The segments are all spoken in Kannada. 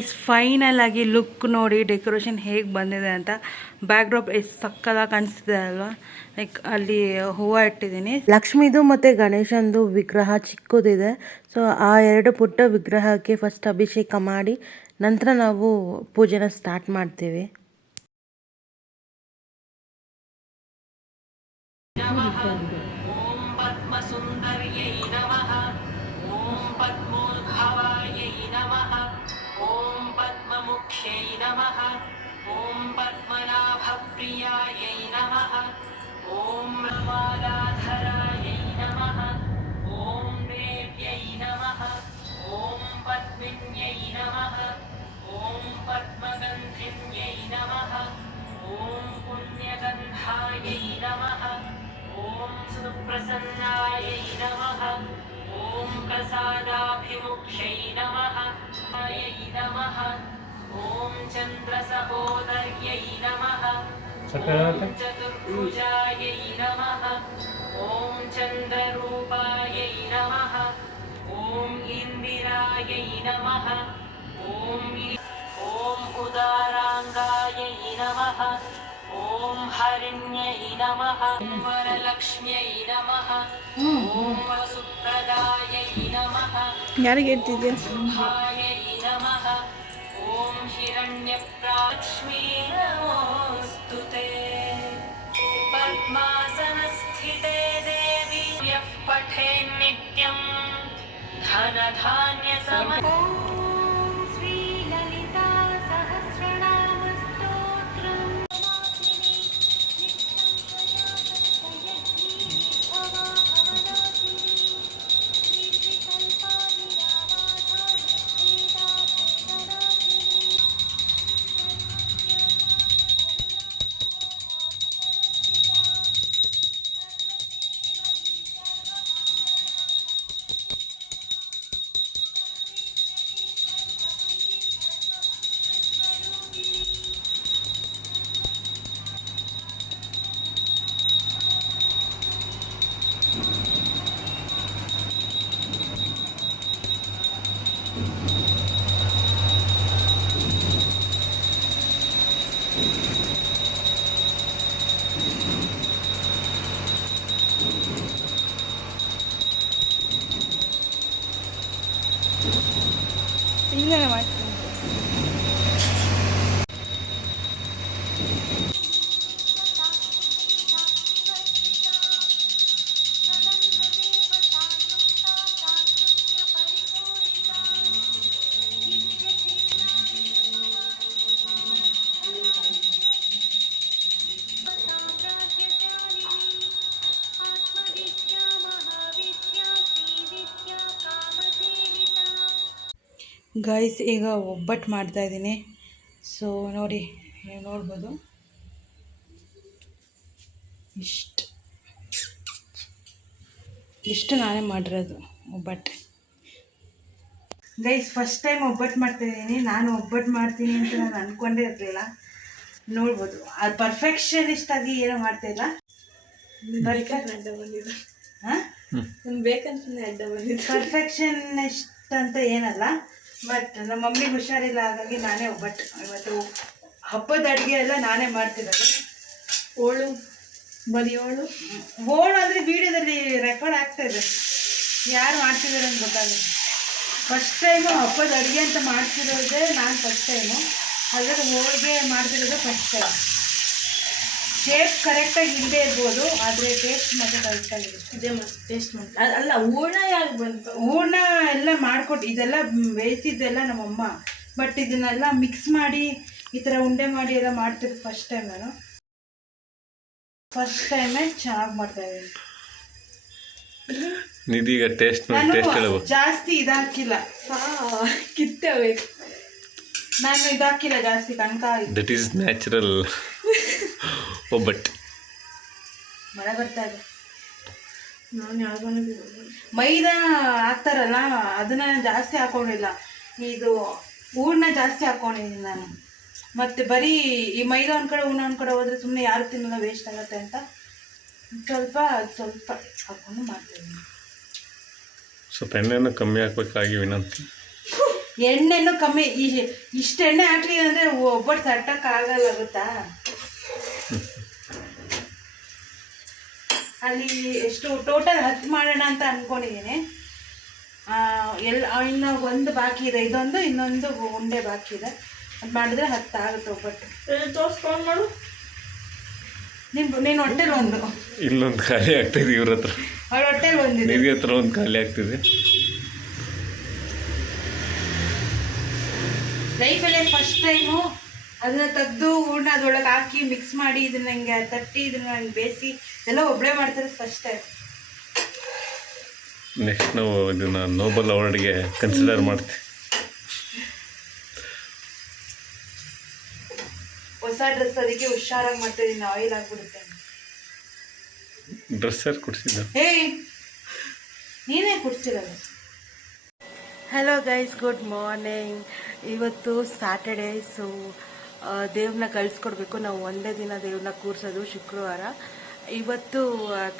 ಗೈಸ್ ಫೈನಲ್ ಆಗಿ ಲುಕ್ ನೋಡಿ ಡೆಕೋರೇಷನ್ ಹೇಗೆ ಬಂದಿದೆ ಅಂತ. ಬ್ಯಾಕ್ ಡ್ರಾಪ್ ಎಷ್ಟು ಸಕ್ಕದಾಗಿ ಕಾಣಿಸ್ತಿದೆ ಅಲ್ವಾ. ಲೈಕ್ ಅಲ್ಲಿ ಹೂವು ಇಟ್ಟಿದ್ದೀನಿ. ಲಕ್ಷ್ಮೀದು ಮತ್ತು ಗಣೇಶಂದು ವಿಗ್ರಹ ಚಿಕ್ಕದಿದೆ. ಸೊ ಆ ಎರಡು ಪುಟ್ಟ ವಿಗ್ರಹಕ್ಕೆ ಫಸ್ಟ್ ಅಭಿಷೇಕ ಮಾಡಿ ನಂತರ ನಾವು ಪೂಜೆನ ಸ್ಟಾರ್ಟ್ ಮಾಡ್ತೀವಿ. ॐ पद्मनाभप्रियायै नमः ॐ रमालाधरायै नमः ॐ देव्यै नमः ॐ पद्मिन्यै नमः ॐ पद्मगन्धिन्यै नमः ॐ पुण्यगन्धायै नमः ॐ सुप्रसन्नायै नमः ॐ प्रसादाभिमुख्यै नमः नमः ॐ चन्द्रसहोदर्यै नमः ॐ चतुर्भुजायै नमः ॐ चन्द्ररूपायै नमः ॐ इन्दिरायै नमः ॐ उदाराङ्गायै नमः ॐ हरिण्यै नमः वरलक्ष्म्यै नमः ॐ वसुप्रदायै नमः ಯಾರಿಗೆ शुभायै नमः ॐ हिरण्यप्राक्ष्मी नमोऽस्तुते पद्मासनस्थिते देवी यः पठेन्नित्यं धनधान्यसम ॐ श्रीललिता सहस्रनामस्तोत्रम् ಹಿಂಗೇನೆ ಮಾಡ್ತೀನಿ. ಗೈಸ್ ಈಗ ಒಬ್ಬಟ್ಟು ಮಾಡ್ತಾಯಿದ್ದೀನಿ. ಸೊ ನೋಡಿ, ನೀವು ನೋಡ್ಬೋದು ಇಷ್ಟು ನಾನೇ ಮಾಡಿರೋದು ಒಬ್ಬಟ್ಟು. ಗೈಸ್ ಫಸ್ಟ್ ಟೈಮ್ ಒಬ್ಬಟ್ಟು ಮಾಡ್ತಾಯಿದ್ದೀನಿ. ನಾನು ಒಬ್ಬಟ್ಟು ಮಾಡ್ತೀನಿ ಅಂತ ನಾನು ಅಂದ್ಕೊಂಡೇ ಇರಲಿಲ್ಲ. ನೋಡ್ಬೋದು ಅದು ಪರ್ಫೆಕ್ಷನಿಸ್ಟ್ ಆಗಿ ಏನೋ ಮಾಡ್ತಾಯಿಲ್ಲ. ಅಡ್ಡ ಬಂದಿದ್ದು ಹಾಂ ಬೇಕಂತಲೇ ಅಡ್ಡ ಬಂದಿದ್ದು. ಪರ್ಫೆಕ್ಷನಿಸ್ಟ್ ಅಂತ ಏನಲ್ಲ, ಬಟ್ ನಮ್ಮ ಮಮ್ಮಿಗೆ ಹುಷಾರಿಲ್ಲ, ಹಾಗಾಗಿ ನಾನೇ ಒಬ್ಬಟ್ಟು ಇವತ್ತು ಹಬ್ಬದ ಅಡುಗೆ ಎಲ್ಲ ನಾನೇ ಮಾಡ್ತಿರೋದು. ಹೋಳು ಬರೀ ಹೋಳು ಅಂದರೆ ವೀಡಿಯೋದಲ್ಲಿ ರೆಕಾರ್ಡ್ ಆಗ್ತಾಯಿದೆ, ಯಾರು ಮಾಡ್ತಿದ್ದಾರೆ ಅಂತ ಗೊತ್ತಾಗುತ್ತೆ. ಫಸ್ಟ್ ಟೈಮು ಹಬ್ಬದ ಅಡುಗೆ ಅಂತ ಮಾಡ್ತಿರೋದೇ ನಾನು ಫಸ್ಟ್ ಟೈಮು. ಹಾಗಾಗಿ ಹೋಳಿಗೆ ಮಾಡ್ತಿರೋದು ಫಸ್ಟ್ ಟೈಮ್. ಶೇಪ್ ಕರೆಕ್ಟಾಗಿ ಇಲ್ಲದೆ ಇರ್ಬೋದು, ಆದರೆ ಟೇಸ್ಟ್ ಮಾತ್ರ ಕರೆಕ್ಟಾಗಿದೆ. ಇದೇ ಮತ್ತು ಟೇಸ್ಟ್ ಮಾಡಿ ಅಲ್ಲ ಹೂರ್ಣ ಯಾರು ಬಂತು? ಹೂರ್ಣ ಎಲ್ಲ ಮಾಡಿಕೊಟ್ಟು ಇದೆಲ್ಲ ಬೇಯಿಸಿದ್ದೆಲ್ಲ ನಮ್ಮಮ್ಮ. ಬಟ್ ಇದನ್ನೆಲ್ಲ ಮಿಕ್ಸ್ ಮಾಡಿ ಈ ಥರ ಉಂಡೆ ಮಾಡಿ ಎಲ್ಲ ಮಾಡ್ತಿರೋದು ಫಸ್ಟ್ ಟೈಮ್. ನಾನು ಫಸ್ಟ್ ಟೈಮೇ ಚೆನ್ನಾಗಿ ಮಾಡ್ತಾಯಿದ್ದೀನಿ. ನಿಧೀಗ ಟೇಸ್ಟ್ ಜಾಸ್ತಿ ಇದಾಕಿಲ್ಲ, ಕಿತ್ತಬೇಕು. ನಾನು ಇದಾಕಿಲ್ಲ ಜಾಸ್ತಿ, ಕನಕ ದಟ್ ಈಸ್ ನ್ಯಾಚುರಲ್ ಒಬ್ಬಟ್ಟು. ಮಳೆ ಬರ್ತಾ ಇದೆ. ನಾನು ಯಾವಾಗ ಮೈದಾ ಹಾಕ್ತಾರಲ್ಲ ಅದನ್ನ ಜಾಸ್ತಿ ಹಾಕೊಂಡಿಲ್ಲ, ಇದು ಹೂರ್ಣ ಜಾಸ್ತಿ ಹಾಕೊಂಡಿದ್ದೀನಿ ನಾನು. ಮತ್ತು ಬರೀ ಈ ಮೈದಾ ಒಂದು ಕಡೆ ಹೂರ್ಣ ಒಂದು ಕಡೆ ಹೋದರೆ ಸುಮ್ಮನೆ ಯಾರು ತಿನ್ನಲ್ಲ, ವೇಸ್ಟ್ ಆಗುತ್ತೆ ಅಂತ ಸ್ವಲ್ಪ ಹಾಕ್ಕೊಂಡು ಮಾಡ್ತೀನಿ. ಸ್ವಲ್ಪ ಎಣ್ಣೆಯನ್ನು ಕಮ್ಮಿ ಹಾಕಬೇಕಾಗಿ ವಿನಂತಿ. ಎಣ್ಣೆನೂ ಕಮ್ಮಿ. ಇಷ್ಟು ಎಣ್ಣೆ ಹಾಕ್ಲಿ ಅಂದರೆ ಒಬ್ಬಟ್ಟು ತಟ್ಟಕ್ಕಾಗಲ್ಲ ಗೊತ್ತಾ. ಅಲ್ಲಿ ಎಷ್ಟು ಟೋಟಲ್ 10 ಮಾಡೋಣ ಅಂತ ಅಂದ್ಕೊಂಡಿದ್ದೀನಿ. ಇನ್ನು ಒಂದು ಬಾಕಿ ಇದೆ, ಇನ್ನೊಂದು ಉಂಡೆ ಬಾಕಿ ಇದೆ. ಅದು ಮಾಡಿದ್ರೆ 10 ಆಗುತ್ತೆ ಒಬ್ಬಟ್ಟು. ತೋರಿಸ್ಕೊಂಡು ಮಾಡು. ನೀನು ಹೊಟ್ಟೆಲ್ ಒಂದು, ಇಲ್ಲೊಂದು ಖಾಲಿ ಆಗ್ತಿದೆ ಇವ್ರ ಹತ್ರ, ಅವಳ ಹೊಟ್ಟೆಲ್ ಒಂದಿದೆ, ನಿಮಗೆ ಹತ್ರ ಒಂದು ಖಾಲಿ ಆಗ್ತಿದೆ. ಲೈಫಲ್ಲೇ ಫಸ್ಟ್ ಟೈಮು ಅದನ್ನ ತೆಗೆದು ಹೂರ್ಣ ಅದ್ರೊಳಗೆ ಹಾಕಿ ಮಿಕ್ಸ್ ಮಾಡಿ ಇದನ್ನ ಹಿಂಗೆ ತಟ್ಟಿ ಇದನ್ನ ಹಿಂಗೆ ಬೇಯಿಸಿ ಎಲ್ಲ ಒಬ್ಬಳೇ ಮಾಡ್ತಿರೋದು ಫಸ್ಟ್ ಟೈಮ್. ನೆಕ್ಸ್ಟ್ ನಾವು ಇದನ್ನ ನೋಬಲ್ ಅವಾರ್ಡ್ಗೆ ಕನ್ಸಿಡರ್ ಮಾಡ್ತೀವಿ. ಹೊಸ ಡ್ರೆಸ್, ಅದಕ್ಕೆ ಹುಷಾರಾಗಿ ಮಾಡ್ತಿದ್ದೀನಿ, ಆಯಿಲ್ ಆಗಿಬಿಡುತ್ತೆ. ಡ್ರೆಸ್ ಯಾರು ಕೊಡಿಸಿದ್ದ? ಏಯ್ ನೀನೇ ಕೊಡ್ತಿರೋದು. Hello guys, good morning. ಇವತ್ತು ಸ್ಯಾಟರ್ಡೇ, ಸೊ ದೇವ್ರನ್ನ ಕಳಿಸ್ಕೊಡ್ಬೇಕು. ನಾವು ಒಂದೇ ದಿನ ದೇವ್ರನ್ನ ಕೂರಿಸೋದು, ಶುಕ್ರವಾರ. ಇವತ್ತು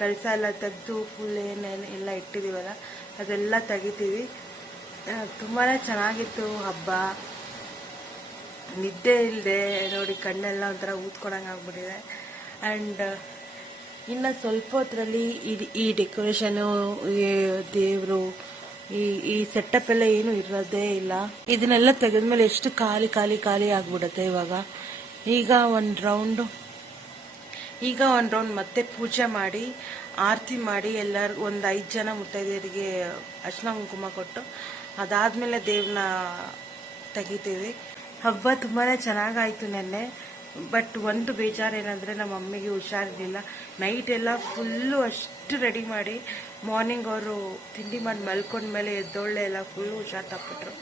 ಕಳಸ ಎಲ್ಲ ತೆಗೆದು ಫುಲ್ ಏನೇನು ಎಲ್ಲ ಇಟ್ಟಿದ್ದೀವಲ್ಲ ಅದೆಲ್ಲ ತೆಗಿತೀವಿ. ತುಂಬಾ ಚೆನ್ನಾಗಿತ್ತು ಹಬ್ಬ. ನಿದ್ದೆ ಇಲ್ಲದೆ ನೋಡಿ ಕಣ್ಣೆಲ್ಲ ಒಂಥರ ಊದ್ಕೊಳಂಗೆ ಆಗ್ಬಿಟ್ಟಿದೆ. ಆ್ಯಂಡ್ ಇನ್ನು ಸ್ವಲ್ಪ ಹೊತ್ತರಲ್ಲಿ ಈ ಡೆಕೋರೇಷನು, ದೇವರು, ಈ ಸೆಟಪ್ ಎಲ್ಲ ಏನು ಇರೋದೇ ಇಲ್ಲ. ಇದನ್ನೆಲ್ಲ ತೆಗೆದ್ಮೇಲೆ ಎಷ್ಟು ಖಾಲಿ ಖಾಲಿ ಖಾಲಿ ಆಗ್ಬಿಡುತ್ತೆ. ಈಗ ಒಂದು ರೌಂಡ್ ಮತ್ತೆ ಪೂಜೆ ಮಾಡಿ ಆರತಿ ಮಾಡಿ ಎಲ್ಲರಿಗೂ ಒಂದು 5 ಜನ ಮುತ್ತೈದೆಯರಿಗೆ ಅರ್ಶಿನ ಕುಂಕುಮ ಕೊಟ್ಟು ಅದಾದಮೇಲೆ ದೇವ್ರನ್ನ ತೆಗಿತೀವಿ. ಹಬ್ಬ ತುಂಬಾ ಚೆನ್ನಾಗಾಯಿತು ನೆನ್ನೆ. ಬಟ್ ಒಂದು ಬೇಜಾರೇನೆಂದರೆ ನಮ್ಮ ಮಮ್ಮಿಗೆ ಹುಷಾರಿರಲಿಲ್ಲ. ನೈಟ್ ಎಲ್ಲ ಫುಲ್ಲು ಅಷ್ಟು ರೆಡಿ ಮಾಡಿ ಮಾರ್ನಿಂಗ್ ಅವರು ತಿಂಡಿ ಮಾಡಿ ಮಲ್ಕೊಂಡ್ಮೇಲೆ ಎದ್ದೊಳ್ಳೆ ಎಲ್ಲ ಫುಲ್ಲು ಹುಷಾರು ತಪ್ಪಿಟ್ರು.